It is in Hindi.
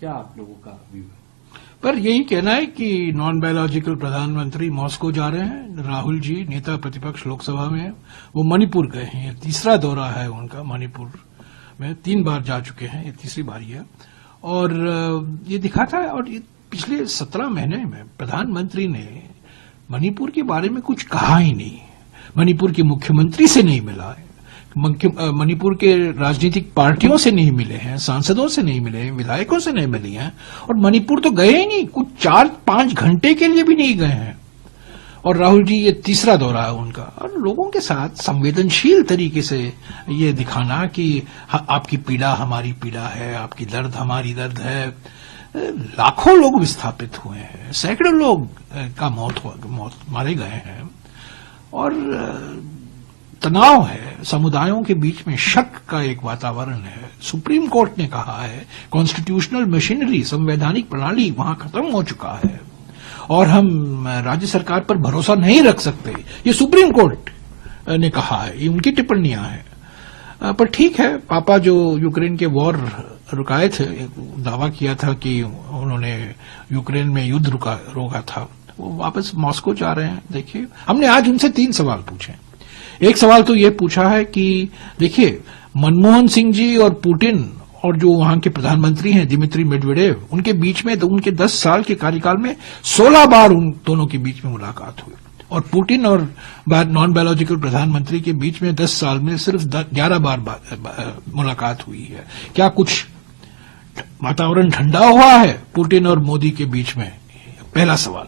क्या आप लोगों का व्यू है? पर यही कहना है कि नॉन बायोलॉजिकल प्रधानमंत्री मॉस्को जा रहे हैं। राहुल जी नेता प्रतिपक्ष लोकसभा में हैं, वो मणिपुर गए हैं। ये तीसरा दौरा है उनका मणिपुर में, 3 बार जा चुके हैं, ये तीसरी बारी है। और ये दिखाता है, और पिछले 17 महीने में प्रधानमंत्री ने मणिपुर के बारे में कुछ कहा ही नहीं। मणिपुर के मुख्यमंत्री से नहीं मिला है, मणिपुर के राजनीतिक पार्टियों से नहीं मिले हैं, सांसदों से नहीं मिले हैं, विधायकों से नहीं मिली हैं, और मणिपुर तो गए ही नहीं, कुछ 4-5 घंटे के लिए भी नहीं गए हैं। और राहुल जी ये तीसरा दौरा है उनका, और लोगों के साथ संवेदनशील तरीके से ये दिखाना कि आपकी पीड़ा हमारी पीड़ा है, आपकी दर्द हमारी दर्द है। लाखों लोग विस्थापित हुए हैं, सैकड़ों लोग का मौत मारे गए हैं, और तनाव है, समुदायों के बीच में शक का एक वातावरण है। सुप्रीम कोर्ट ने कहा है कॉन्स्टिट्यूशनल मशीनरी, संवैधानिक प्रणाली वहां खत्म हो चुका है, और हम राज्य सरकार पर भरोसा नहीं रख सकते, ये सुप्रीम कोर्ट ने कहा है, ये उनकी टिप्पणियां हैं। पर ठीक है, पापा जो यूक्रेन के वॉर रुकाए थे, दावा किया था कि उन्होंने यूक्रेन में युद्ध रोका था, वो वापस मॉस्को जा रहे हैं। देखिए, हमने आज उनसे 3 सवाल पूछे। एक सवाल तो ये पूछा है कि देखिए, मनमोहन सिंह जी और पुतिन और जो वहां के प्रधानमंत्री हैं दिमित्री मेदवेदेव, उनके बीच में उनके 10 साल के कार्यकाल में 16 बार उन दोनों के बीच में मुलाकात हुई, और पुतिन और नॉन बायोलॉजिकल प्रधानमंत्री के बीच में 10 साल में सिर्फ 11 बार मुलाकात हुई है। क्या कुछ वातावरण ठंडा हुआ है पुतिन और मोदी के बीच में? पहला सवाल।